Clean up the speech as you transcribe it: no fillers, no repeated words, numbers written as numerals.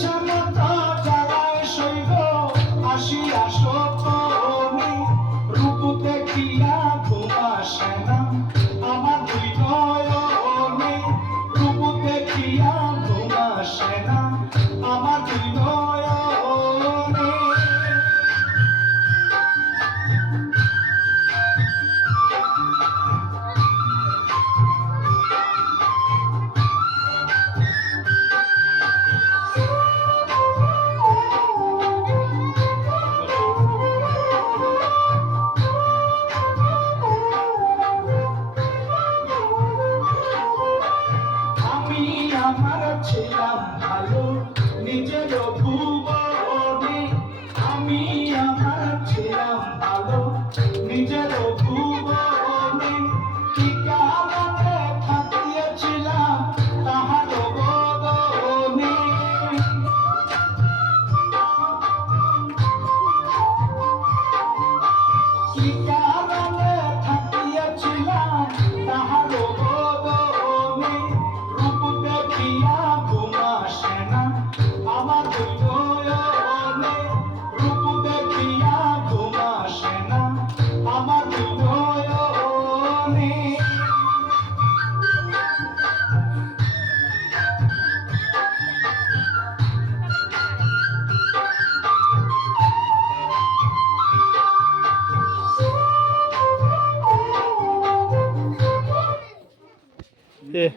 ইচ্ছামতো জ্বালায় সইব আসিয়া সপনে রূপ দেখিয়া ঘুম আসে না আমার দুই নয়নে রূপ দেখিয়া ঘুম আসে না আমার দুই নয়নে। আমার ছিলাম ভালো নিজের